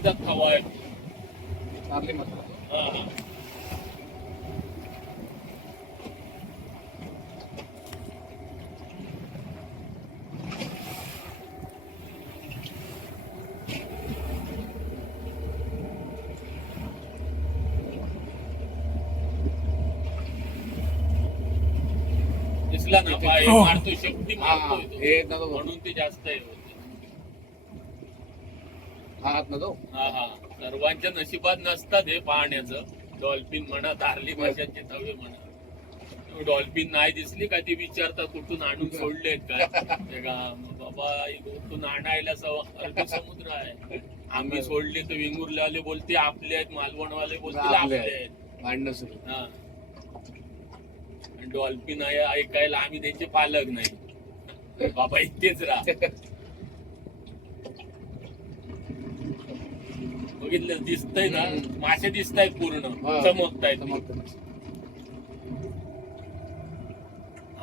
एकदा खवा आहे. चांगली मसाला. हा. दिसला ना बाय मारतो शक्ती मारतोय तो. हे ना तो म्हणून ते जास्त आहे होते. हा हात ना तो. हा हा सर्वांच्या नशिबात नसतात हे पाहण्याचं. डॉल्फिन म्हणा धारली माशांचे थवे म्हणा. डॉल्फिन नाही दिसली का ती विचारतात कुठून आणून सोडलेत काय ते का बाबा कुठून आणायला अरबी समुद्र आहे. आम्ही सोडले तर वेंगुर्लेवाले बोलते आपले आहेत, मालवणवाले बोलतील आपले आहेत. भांडणं सुरू. हा डॉल्फिन आहे ऐकायला आम्ही त्यांचे पालक नाही. बाबा इथेच राहा. बघितलं दिसतंय ना मासे दिसतायत पूर्ण चमकतायत.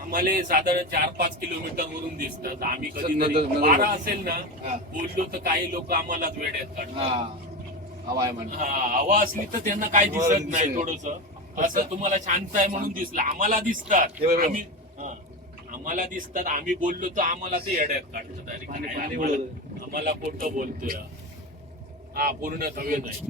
आम्हाला साधारण 4-5 किलोमीटर वरून दिसतात. आम्ही कधी वारा असेल ना बोललो तर काही लोक आम्हालाच वेड्यात काढतात. हवा असली तर त्यांना काही दिसत नाही. थोडस असं तुम्हाला शांत आहे म्हणून दिसलं. आम्हाला दिसतात आम्ही आम्हाला दिसतात आम्ही बोललो तर आम्हाला ते येड्यात काढतात. आम्हाला खोटं बोलतोय. हा पूर्ण थवे नाही.